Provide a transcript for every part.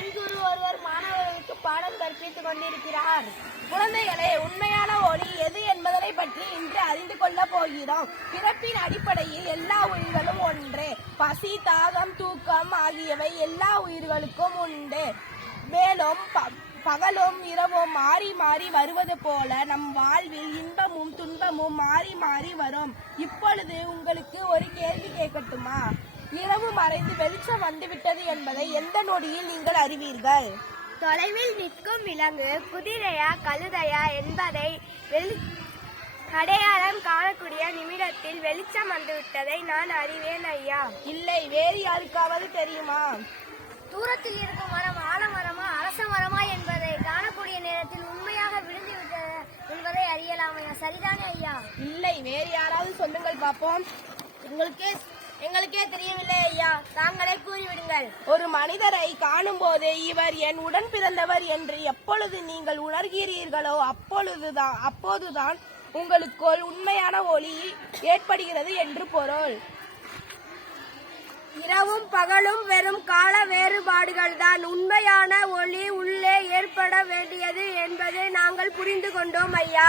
பெண் குரு ஒருவர் மாணவர்களுக்கு பாடம் கற்பித்துக் கொண்டிருக்கிறார். குழந்தைகளே உண்மையான ஒளி எது என்பதனை பற்றி இன்று அறிந்து கொள்ளப் போகிறோம். பிறப்பின் அடிப்படையில் எல்லா உயிர்களும் ஒன்றே. பசி தாகம் தூக்கம் ஆகியவை எல்லா உயிர்களுக்கும் உண்டு. மேலும் ப- பகலும் இரவும் மாறி மாறி வருவது போல நம் வாழ்வில் இன்பமும் துன்பமும் மாறி மாறி வரும். இப்பொழுது உங்களுக்கு ஒரு கேள்வி கேட்கட்டுமா? மறைந்து வெளிச்சம் வந்துவிட்டது என்பதை எந்த நொடியில் நீங்கள் அறிவீர்கள்? தொலைவில் நிற்கும் விலங்கு குதிரையா கழுதையா என்பதை வெளி- அடையாளம் காணக்கூடிய நிமிடத்தில் வெளிச்சம் வந்துவிட்டதை நான் அறிவேன் ஐயா. இல்லை வேறு யாருக்காவது தெரியுமா? தூரத்தில் இருக்கும் மரம் ஆலமரமா அரச மரமா என்பதை காணக்கூடிய நேரத்தில் உண்மையாக விழுந்து விட்டது என்பதை அறியலாம் ஐயா. சரிதானே ஐயா? இல்லை வேறு யாராவது சொல்லுங்கள் பார்ப்போம். உங்களுக்கே எங்களுக்கே தெரியவில்லை ஐயா. தாங்களே கூறிவிடுங்கள். ஒரு மனிதரை காணும்போது இவர் என் உடன் பிறந்தவர் என்று எப்பொழுது நீங்கள் உணர்கிறீர்களோ அப்பொழுதுதான் அப்போதுதான் உங்களுக்குள் உண்மையான ஒளி ஏற்படுகிறது என்று பொருள். இரவும் பகலும் வெறும் கால வேறுபாடுகள் தான் உண்மையான ஒளி உள்ளே ஏற்பட வேண்டியது என்பதை நாங்கள் புரிந்து கொண்டோம் ஐயா.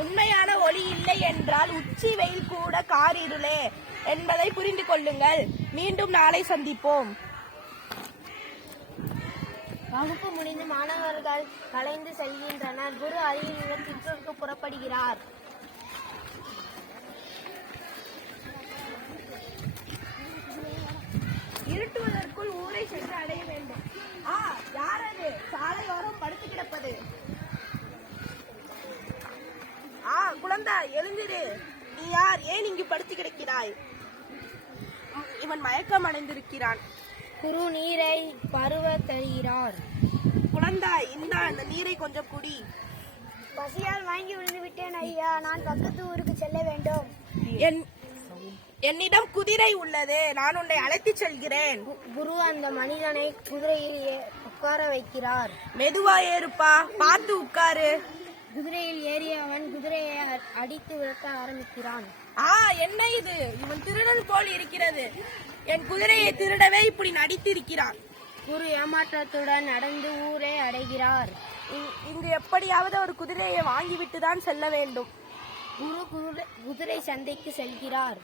உண்மையான ஒளி இல்லை என்றால் உச்சி வெயில் கூட காரிருளே என்பதை புரிந்து கொள்ளுங்கள். மீண்டும் நாளை சந்திப்போம். வகுப்பு முடிந்து மாணவர்கள் கலைந்து செல்கின்றனர். குரு அருகில் திட்டத்திற்கு புறப்படுகிறார் இருட்டுவதற்குள் ஊரை சென்று அடைய வேண்டும் ஆ யார் அது சாலையோரம் படுத்து கிடப்பது ஆ குழந்தா எழுந்திரு நீ யார்? ஏன் இங்கு படுத்து கிடக்கிறாய்? இவன் மயக்கம் அடைந்திருக்கிறான் குரு நீரை பருவ தருகிறார். குழந்தாய் இந்தா இந்த நீரை கொஞ்சம் குடி. பசியால் வாங்கி விழுந்து விட்டேன் ஐயா. நான் பக்கத்து ஊருக்கு செல்ல வேண்டும். என் என்னிடம் குதிரை உள்ளது. நான் உன்னை அழைத்துச் செல்கிறேன். குரு அந்த மனிதனை குதிரையில் உட்கார வைக்கிறார். மெதுவா ஏறுப்பா. பார்த்து உட்காரு குதிரையில் ஏறியவன் குதிரையை அ- அடித்து விரட்ட ஆரம்பிக்கிறான். ஆ என்ன இது? இவன் திருடன் போல் இருக்கிறது. என் குதிரையை திருடவே இப்படி நடித்திருக்கிறான். குரு ஏமாற்றத்துடன் நடந்து ஊரை அடைகிறார். இ- இங்கு எப்படியாவது ஒரு குதிரையை வாங்கிவிட்டு தான் செல்ல வேண்டும். குரு குதிரை- குதிரை சந்தைக்கு செல்கிறார்.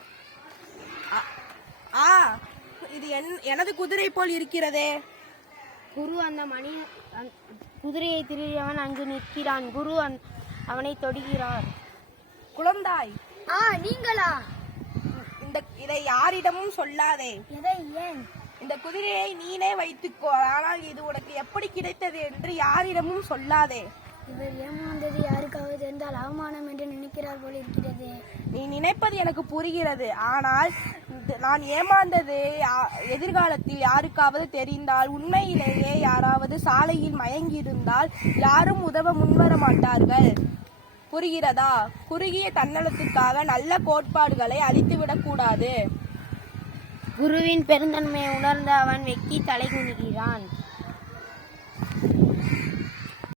ஆ- இது என் எனது குதிரை போல் இருக்கிறதே. குரு அந்த மணி அந்த குதிரையை திருடியவன் அங்கு நிற்கிறான். குரு அந்- அவனை தொடுகிறார். குழந்தாய். ஆ நீங்களா? இந்த இதை யாரிடமும் சொல்லாதே. எதை ஏன்? இந்த குதிரையை நீனே வைத்துக்கோ. ஆனால் இது உனக்கு எப்படி கிடைத்தது என்று யாரிடமும் சொல்லாதே. இவர் ஏமாந்தது யாருக்காவது தெரிந்தால் அவமானம் என்று நினைக்கிறார் போல இருக்கிறது. நீ நினைப்பது எனக்கு புரிகிறது. ஆனால் இது- நான் ஏமாந்தது எதிர்காலத்தில் யாருக்காவது தெரிந்தால் உண்மையிலேயே யாராவது சாலையில் மயங்கியிருந்தால் யாரும் உதவ முன்வர மாட்டார்கள் புரிகிறதா? குறுகிய தன்னலத்துக்காக நல்ல கோட்பாடுகளை அழித்துவிடக் கூடாது. குருவின் பெருந்தன்மையை உணர்ந்த அவன் வெட்டி தலை குனிகிறான்.